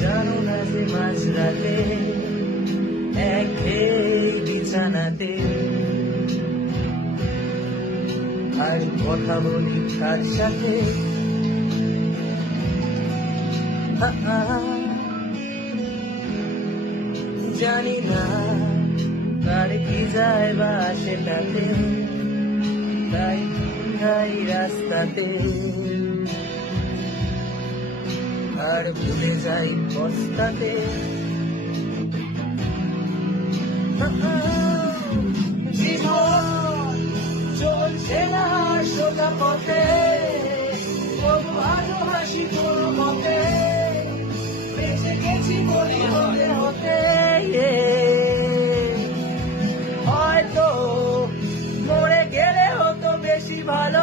জানো না যে মাঝরাতে একঘেয়ে বিছানাতে আর কথা বলি তার সাথে জানি না তার কি যায় বা সেটাতে তাই তাই রাস্তাতে আর ভুলে যাই বস্তাতে জীবন চলছে না সোজা পথে তবু আজও হাসি তোর মতে বেঁচে গেছি বলি হতে হতে হয়তো মরে গেলে হতো বেশি ভালো